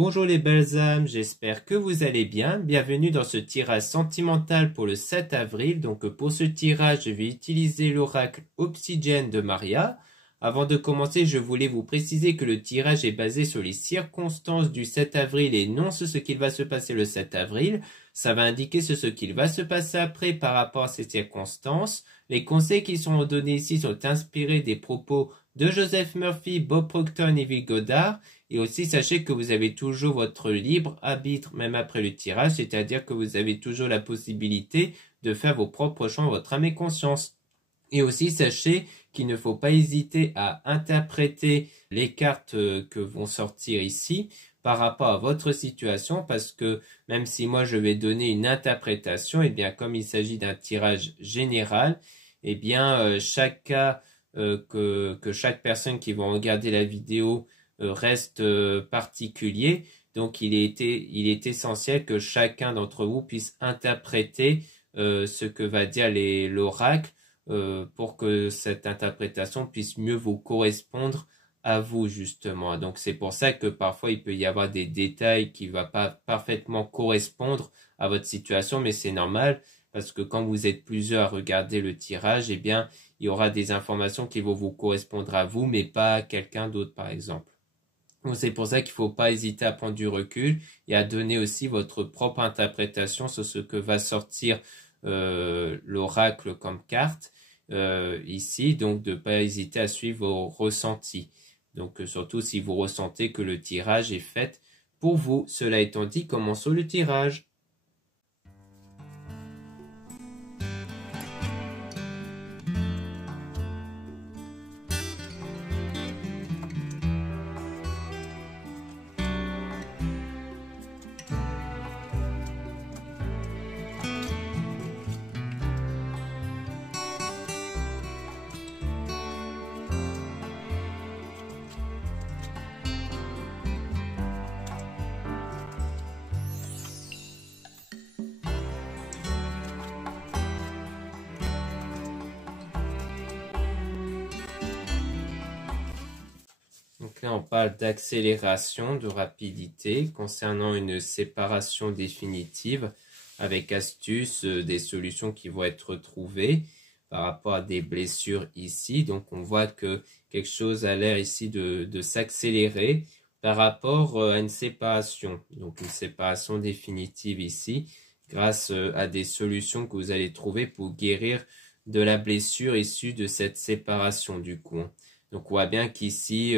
Bonjour les belles âmes, j'espère que vous allez bien. Bienvenue dans ce tirage sentimental pour le 7 avril. Donc pour ce tirage, je vais utiliser l'oracle Obsidienne de Maria. Avant de commencer, je voulais vous préciser que le tirage est basé sur les circonstances du 7 avril et non sur ce qu'il va se passer le 7 avril. Ça va indiquer sur ce qu'il va se passer après par rapport à ces circonstances. Les conseils qui sont donnés ici sont inspirés des propos de Joseph Murphy, Bob Proctor et Neville Goddard. Et aussi, sachez que vous avez toujours votre libre arbitre même après le tirage, c'est-à-dire que vous avez toujours la possibilité de faire vos propres choix en votre âme et conscience. Et aussi, sachez qu'il ne faut pas hésiter à interpréter les cartes que vont sortir ici par rapport à votre situation, parce que même si moi je vais donner une interprétation, et bien comme il s'agit d'un tirage général, et bien chaque cas que chaque personne qui va regarder la vidéo reste particulier. Donc il est essentiel que chacun d'entre vous puisse interpréter ce que va dire l'oracle pour que cette interprétation puisse mieux vous correspondre à vous justement. Donc c'est pour ça que parfois il peut y avoir des détails qui ne vont pas parfaitement correspondre à votre situation, mais c'est normal parce que quand vous êtes plusieurs à regarder le tirage, eh bien il y aura des informations qui vont vous correspondre à vous, mais pas à quelqu'un d'autre par exemple. Donc c'est pour ça qu'il ne faut pas hésiter à prendre du recul et à donner aussi votre propre interprétation sur ce que va sortir l'oracle comme carte ici. Donc de ne pas hésiter à suivre vos ressentis. Donc surtout si vous ressentez que le tirage est fait pour vous. Cela étant dit, commençons le tirage. Donc là, on parle d'accélération, de rapidité concernant une séparation définitive avec astuces, des solutions qui vont être trouvées par rapport à des blessures ici. Donc on voit que quelque chose a l'air ici de s'accélérer par rapport à une séparation. Donc une séparation définitive ici grâce à des solutions que vous allez trouver pour guérir de la blessure issue de cette séparation du coup. Donc on voit bien qu'ici,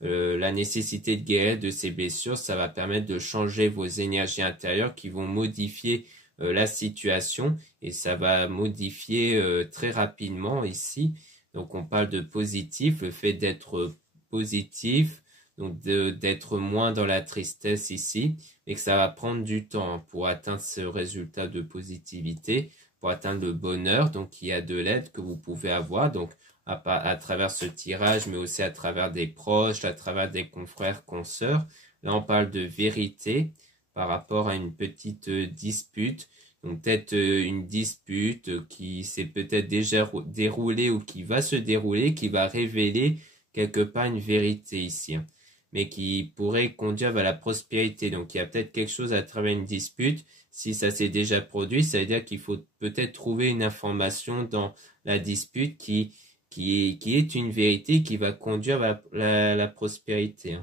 la nécessité de guérir de ces blessures, ça va permettre de changer vos énergies intérieures qui vont modifier la situation et ça va modifier très rapidement ici. Donc on parle de positif, le fait d'être positif, donc d'être moins dans la tristesse ici, et que ça va prendre du temps pour atteindre ce résultat de positivité, pour atteindre le bonheur. Donc il y a de l'aide que vous pouvez avoir. Donc à travers ce tirage, mais aussi à travers des proches, à travers des confrères, consoeurs. Là, on parle de vérité par rapport à une petite dispute. Donc, peut-être une dispute qui s'est peut-être déjà déroulée ou qui va se dérouler, qui va révéler quelque part une vérité ici, hein, mais qui pourrait conduire vers la prospérité. Donc, il y a peut-être quelque chose à travers une dispute. Si ça s'est déjà produit, ça veut dire qu'il faut peut-être trouver une information dans la dispute qui est une vérité qui va conduire vers la prospérité.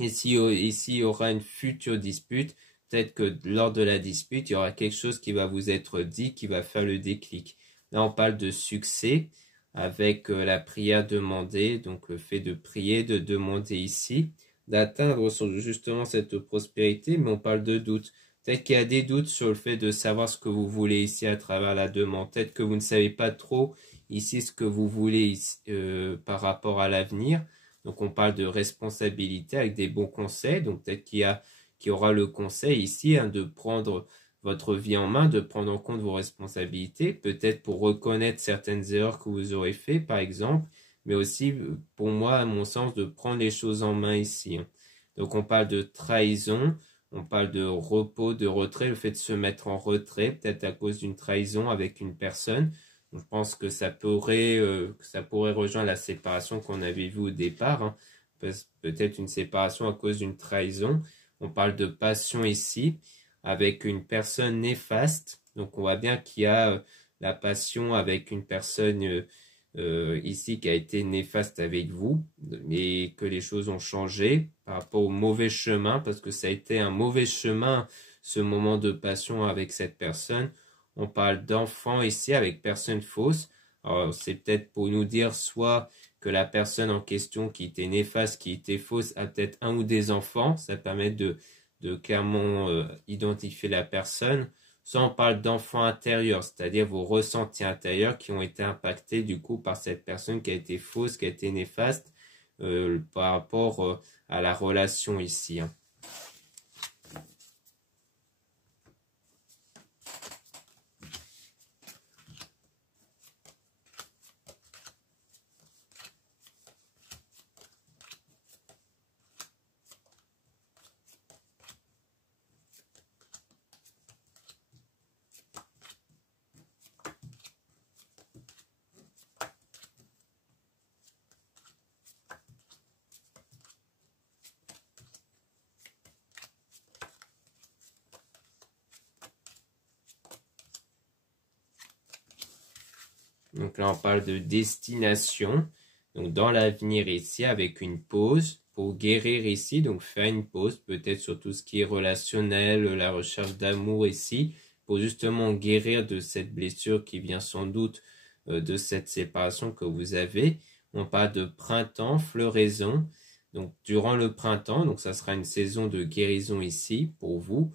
Et si ici il y aura une future dispute, peut-être que lors de la dispute, il y aura quelque chose qui va vous être dit, qui va faire le déclic. Là, on parle de succès avec la prière demandée, donc le fait de prier, de demander ici, d'atteindre justement cette prospérité, mais on parle de doute. Peut-être qu'il y a des doutes sur le fait de savoir ce que vous voulez ici à travers la demande. Peut-être que vous ne savez pas trop ici ce que vous voulez par rapport à l'avenir. Donc on parle de responsabilité avec des bons conseils. Donc peut-être qu'il y aura le conseil ici de prendre votre vie en main, de prendre en compte vos responsabilités, peut-être pour reconnaître certaines erreurs que vous aurez faites par exemple, mais aussi pour moi à mon sens de prendre les choses en main ici. Donc on parle de trahison, on parle de repos, de retrait, le fait de se mettre en retrait, peut-être à cause d'une trahison avec une personne. Je pense que ça pourrait rejoindre la séparation qu'on avait vue au départ, hein. Peut-être une séparation à cause d'une trahison. On parle de passion ici avec une personne néfaste. Donc on voit bien qu'il y a la passion avec une personne ici qui a été néfaste avec vous et que les choses ont changé par rapport au mauvais chemin parce que ça a été un mauvais chemin ce moment de passion avec cette personne. On parle d'enfant ici avec personne fausse. Alors c'est peut-être pour nous dire soit que la personne en question qui était néfaste, qui était fausse, a peut-être un ou des enfants. Ça permet de clairement identifier la personne. Soit on parle d'enfants intérieurs, c'est-à-dire vos ressentis intérieurs qui ont été impactés du coup par cette personne qui a été fausse, qui a été néfaste par rapport à la relation ici. Hein. Donc là, on parle de destination. Donc dans l'avenir ici, avec une pause pour guérir ici. Donc faire une pause, peut-être sur tout ce qui est relationnel, la recherche d'amour ici, pour justement guérir de cette blessure qui vient sans doute de cette séparation que vous avez. On parle de printemps, floraison. Donc durant le printemps, donc ça sera une saison de guérison ici pour vous,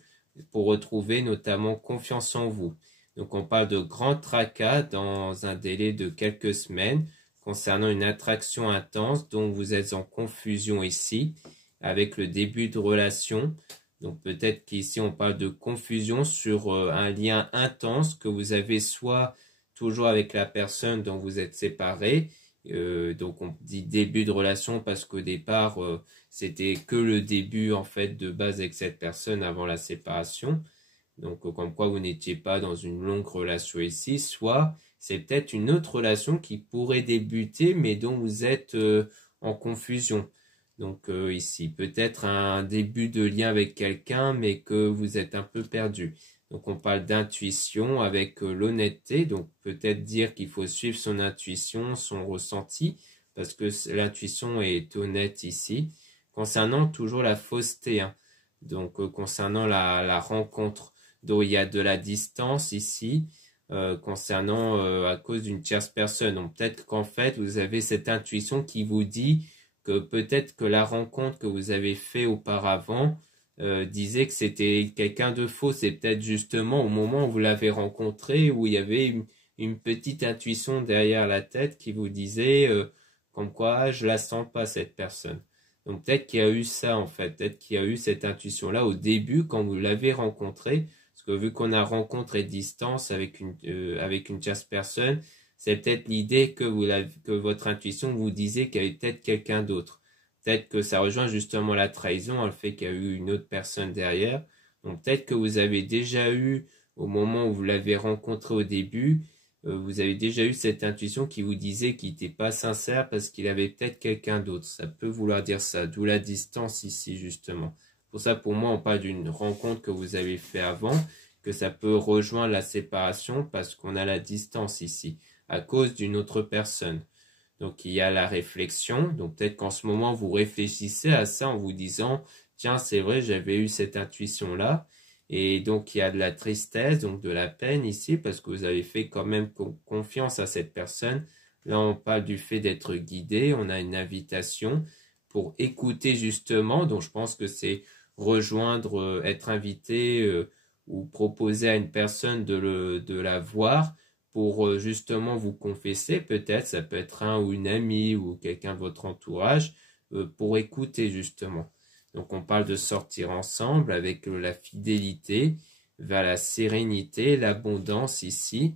pour retrouver notamment confiance en vous. Donc on parle de grand tracas dans un délai de quelques semaines concernant une attraction intense dont vous êtes en confusion ici avec le début de relation. Donc peut-être qu'ici on parle de confusion sur un lien intense que vous avez soit toujours avec la personne dont vous êtes séparés. Donc on dit début de relation parce qu'au départ c'était que le début en fait de base avec cette personne avant la séparation. Donc, comme quoi vous n'étiez pas dans une longue relation ici, soit c'est peut-être une autre relation qui pourrait débuter, mais dont vous êtes en confusion. Donc, ici, peut-être un début de lien avec quelqu'un, mais que vous êtes un peu perdu. Donc, on parle d'intuition avec l'honnêteté. Donc, peut-être dire qu'il faut suivre son intuition, son ressenti, parce que l'intuition est honnête ici. Concernant toujours la fausseté, hein. Donc, concernant la rencontre. Donc, il y a de la distance ici concernant à cause d'une tierce personne. Donc, peut-être qu'en fait, vous avez cette intuition qui vous dit que peut-être que la rencontre que vous avez fait auparavant disait que c'était quelqu'un de faux. C'est peut-être justement au moment où vous l'avez rencontré où il y avait une petite intuition derrière la tête qui vous disait comme quoi je la sens pas cette personne. Donc, peut-être qu'il y a eu ça en fait. Peut-être qu'il y a eu cette intuition-là au début quand vous l'avez rencontré. Parce que vu qu'on a rencontre et distance avec une tierce personne, c'est peut-être l'idée que que votre intuition vous disait qu'il y avait peut-être quelqu'un d'autre. Peut-être que ça rejoint justement la trahison, le fait qu'il y a eu une autre personne derrière. Donc peut-être que vous avez déjà eu, au moment où vous l'avez rencontré au début, vous avez déjà eu cette intuition qui vous disait qu'il n'était pas sincère parce qu'il avait peut-être quelqu'un d'autre. Ça peut vouloir dire ça, d'où la distance ici justement. Pour ça, pour moi, on parle d'une rencontre que vous avez fait avant, que ça peut rejoindre la séparation parce qu'on a la distance ici, à cause d'une autre personne. Donc, il y a la réflexion. Donc, peut-être qu'en ce moment, vous réfléchissez à ça en vous disant, tiens, c'est vrai, j'avais eu cette intuition-là. Et donc, il y a de la tristesse, donc de la peine ici, parce que vous avez fait quand même confiance à cette personne. Là, on parle du fait d'être guidé. On a une invitation pour écouter justement. Donc, je pense que c'est rejoindre, être invité ou proposer à une personne de la voir pour justement vous confesser, peut-être, ça peut être un ou une amie ou quelqu'un de votre entourage, pour écouter justement. Donc on parle de sortir ensemble avec la fidélité vers la sérénité, l'abondance ici,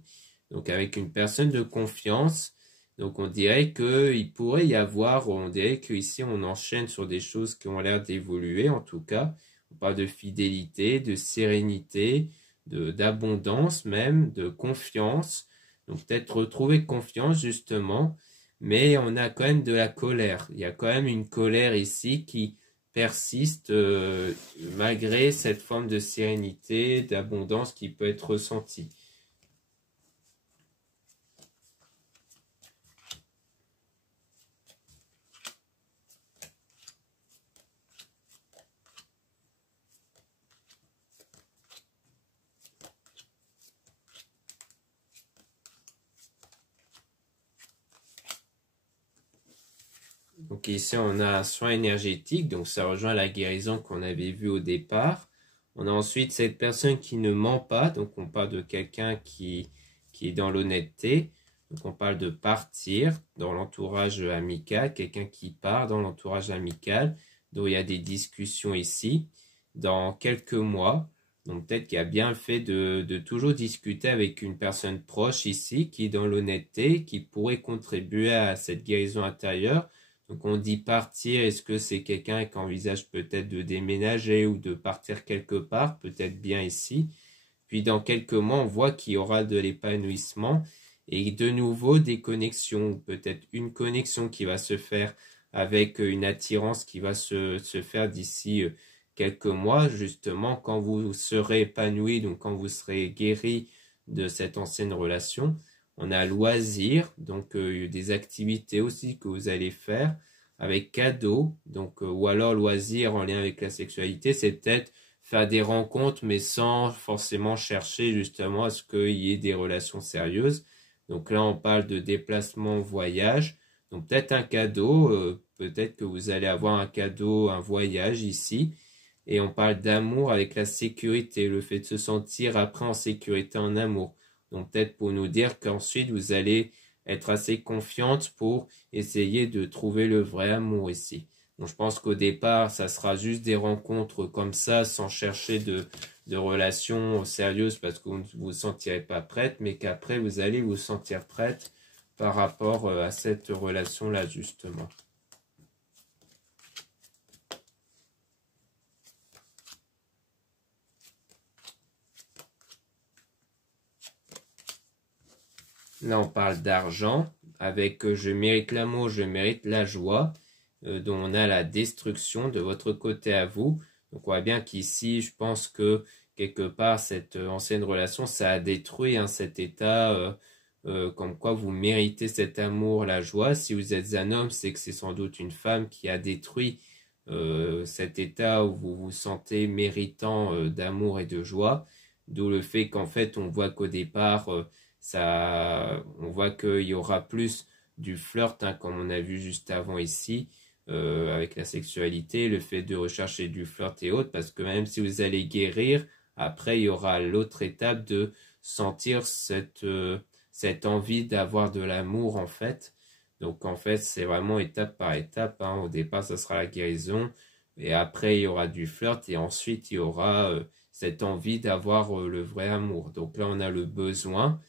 donc avec une personne de confiance. Donc on dirait qu'il pourrait y avoir, on dirait qu'ici on enchaîne sur des choses qui ont l'air d'évoluer en tout cas. On parle de fidélité, de sérénité, d'abondance même, de confiance. Donc peut-être retrouver confiance justement, mais on a quand même de la colère. Il y a quand même une colère ici qui persiste malgré cette forme de sérénité, d'abondance qui peut être ressentie. Donc ici, on a un soin énergétique, donc ça rejoint la guérison qu'on avait vue au départ. On a ensuite cette personne qui ne ment pas, donc on parle de quelqu'un qui est dans l'honnêteté. Donc on parle de partir dans l'entourage amical, quelqu'un qui part dans l'entourage amical, dont il y a des discussions ici, dans quelques mois. Donc peut-être qu'il y a bien le fait de toujours discuter avec une personne proche ici, qui est dans l'honnêteté, qui pourrait contribuer à cette guérison intérieure. Donc on dit partir, est-ce que c'est quelqu'un qui envisage peut-être de déménager ou de partir quelque part, peut-être bien ici. Puis dans quelques mois, on voit qu'il y aura de l'épanouissement et de nouveau des connexions, peut-être une connexion qui va se faire avec une attirance qui va se faire d'ici quelques mois, justement quand vous serez épanoui, donc quand vous serez guéri de cette ancienne relation. On a loisirs, donc des activités aussi que vous allez faire avec cadeaux, donc ou alors loisirs en lien avec la sexualité, c'est peut-être faire des rencontres mais sans forcément chercher justement à ce qu'il y ait des relations sérieuses. Donc là on parle de déplacement, voyage, donc peut-être un cadeau, peut-être que vous allez avoir un cadeau, un voyage ici. Et on parle d'amour avec la sécurité, le fait de se sentir après en sécurité en amour. Donc peut-être pour nous dire qu'ensuite vous allez être assez confiante pour essayer de trouver le vrai amour ici. Donc je pense qu'au départ, ça sera juste des rencontres comme ça, sans chercher de relations sérieuses parce que vous ne vous sentirez pas prête, mais qu'après vous allez vous sentir prête par rapport à cette relation-là justement. Là, on parle d'argent, avec je mérite l'amour, je mérite la joie, dont on a la destruction de votre côté à vous. Donc, on voit bien qu'ici, je pense que quelque part, cette ancienne relation, ça a détruit cet état, comme quoi vous méritez cet amour, la joie. Si vous êtes un homme, c'est que c'est sans doute une femme qui a détruit cet état où vous vous sentez méritant d'amour et de joie. D'où le fait qu'en fait, on voit qu'au départ, on voit qu'il y aura plus du flirt, comme on a vu juste avant ici, avec la sexualité, le fait de rechercher du flirt et autres, parce que même si vous allez guérir, après il y aura l'autre étape de sentir cette envie d'avoir de l'amour en fait. Donc en fait c'est vraiment étape par étape, hein. Au départ ça sera la guérison, et après il y aura du flirt, et ensuite il y aura cette envie d'avoir le vrai amour. Donc là on a le besoin,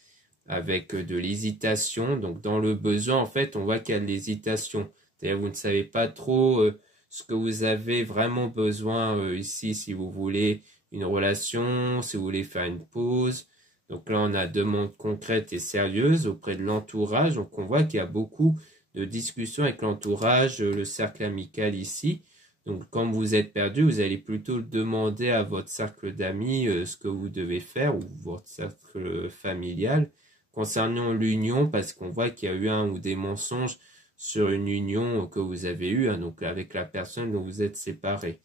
avec de l'hésitation. Donc dans le besoin, en fait, on voit qu'il y a de l'hésitation. C'est-à-dire vous ne savez pas trop ce que vous avez vraiment besoin ici, si vous voulez une relation, si vous voulez faire une pause. Donc là, on a demande concrète et sérieuse auprès de l'entourage. Donc on voit qu'il y a beaucoup de discussions avec l'entourage, le cercle amical ici. Donc quand vous êtes perdu, vous allez plutôt demander à votre cercle d'amis ce que vous devez faire, ou votre cercle familial, concernant l'union, parce qu'on voit qu'il y a eu un ou des mensonges sur une union que vous avez eue, hein, donc avec la personne dont vous êtes séparés.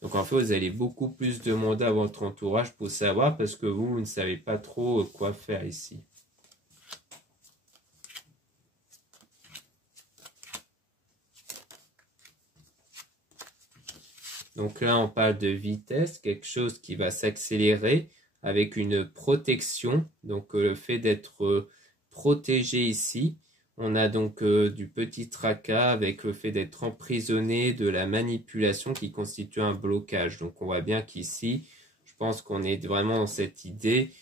Donc en fait, vous allez beaucoup plus demander à votre entourage pour savoir, parce que vous ne savez pas trop quoi faire ici. Donc là, on parle de vitesse, quelque chose qui va s'accélérer avec une protection. Donc le fait d'être protégé ici. On a donc du petit tracas avec le fait d'être emprisonné, de la manipulation qui constitue un blocage. Donc on voit bien qu'ici, je pense qu'on est vraiment dans cette idée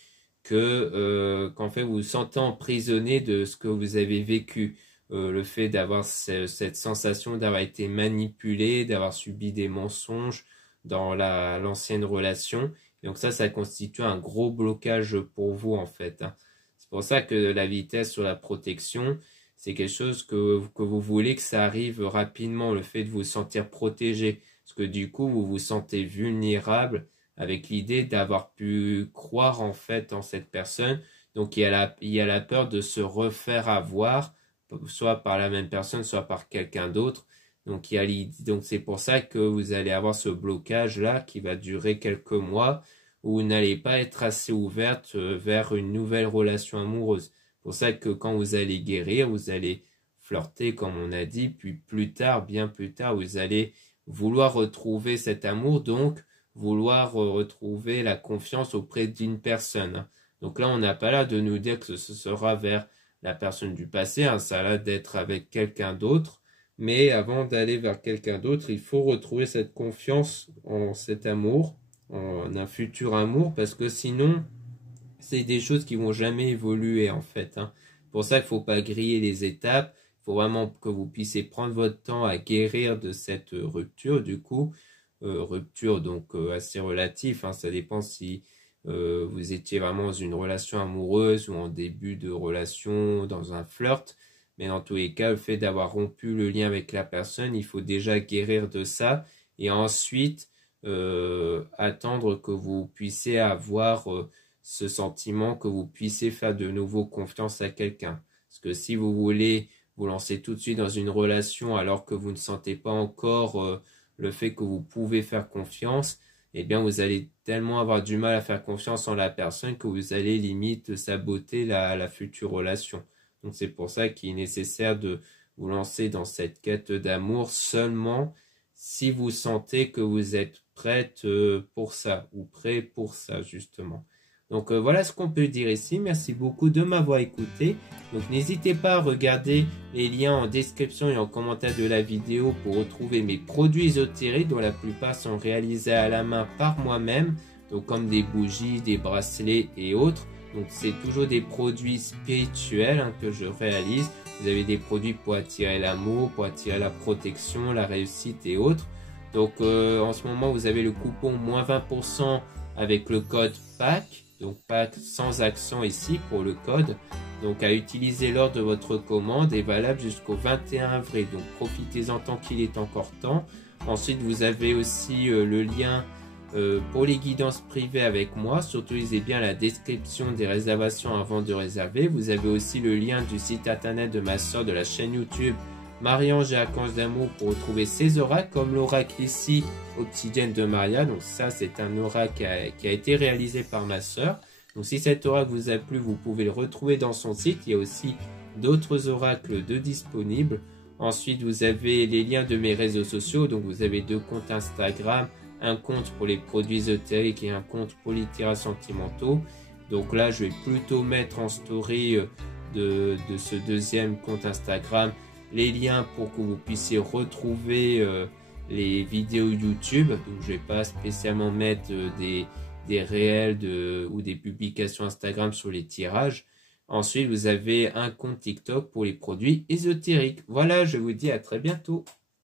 qu'en fait vous vous sentez emprisonné de ce que vous avez vécu. Le fait d'avoir cette sensation d'avoir été manipulé, d'avoir subi des mensonges dans l'ancienne relation. Et donc ça constitue un gros blocage pour vous en fait, hein. C'est pour ça que la vitesse sur la protection, c'est quelque chose que vous voulez que ça arrive rapidement, le fait de vous sentir protégé. Parce que du coup, vous vous sentez vulnérable avec l'idée d'avoir pu croire en fait en cette personne. Donc il y a la peur de se refaire avoir, soit par la même personne, soit par quelqu'un d'autre. Donc c'est pour ça que vous allez avoir ce blocage là qui va durer quelques mois où vous n'allez pas être assez ouverte vers une nouvelle relation amoureuse. C'est pour ça que quand vous allez guérir, vous allez flirter comme on a dit, puis plus tard, bien plus tard, vous allez vouloir retrouver cet amour, donc vouloir retrouver la confiance auprès d'une personne. Donc là, on n'a pas là de nous dire que ce sera vers la personne du passé, ça a l'air d'être avec quelqu'un d'autre. Mais avant d'aller vers quelqu'un d'autre, il faut retrouver cette confiance en cet amour, en un futur amour, parce que sinon, c'est des choses qui vont jamais évoluer en fait. Pour ça qu'il faut pas griller les étapes. Il faut vraiment que vous puissiez prendre votre temps à guérir de cette rupture. Du coup, rupture donc assez relative. Ça dépend si vous étiez vraiment dans une relation amoureuse ou en début de relation, dans un flirt. Mais dans tous les cas, le fait d'avoir rompu le lien avec la personne, il faut déjà guérir de ça et ensuite attendre que vous puissiez avoir ce sentiment, que vous puissiez faire de nouveau confiance à quelqu'un. Parce que si vous voulez vous lancer tout de suite dans une relation alors que vous ne sentez pas encore le fait que vous pouvez faire confiance, eh bien vous allez tellement avoir du mal à faire confiance en la personne que vous allez limite saboter la future relation. Donc c'est pour ça qu'il est nécessaire de vous lancer dans cette quête d'amour seulement si vous sentez que vous êtes prête pour ça ou prêt pour ça justement. Donc voilà ce qu'on peut dire ici. Merci beaucoup de m'avoir écouté. Donc n'hésitez pas à regarder les liens en description et en commentaire de la vidéo pour retrouver mes produits ésotériques dont la plupart sont réalisés à la main par moi-même. Donc comme des bougies, des bracelets et autres. Donc c'est toujours des produits spirituels que je réalise. Vous avez des produits pour attirer l'amour, pour attirer la protection, la réussite et autres. Donc en ce moment vous avez le coupon moins 20% avec le code PAC. Donc PAC sans accent ici pour le code. Donc à utiliser lors de votre commande est valable jusqu'au 21 avril. Donc profitez-en tant qu'il est encore temps. Ensuite vous avez aussi le lien pour les guidances privées avec moi. Surtout lisez bien la description des réservations avant de réserver. Vous avez aussi le lien du site internet de ma soeur, de la chaîne YouTube Marie-Ange et Archange d'amour pour retrouver ses oracles comme l'oracle ici Obsidienne de Maria. Donc ça c'est un oracle qui a été réalisé par ma soeur. Donc si cet oracle vous a plu, vous pouvez le retrouver dans son site. Il y a aussi d'autres oracles de disponibles. Ensuite vous avez les liens de mes réseaux sociaux. Donc vous avez 2 comptes Instagram, un compte pour les produits ésotériques et un compte pour les tirages sentimentaux. Donc là je vais plutôt mettre en story de ce deuxième compte Instagram les liens pour que vous puissiez retrouver les vidéos YouTube. Donc je vais pas spécialement mettre des réels ou des publications Instagram sur les tirages. Ensuite vous avez un compte TikTok pour les produits ésotériques. Voilà, je vous dis à très bientôt.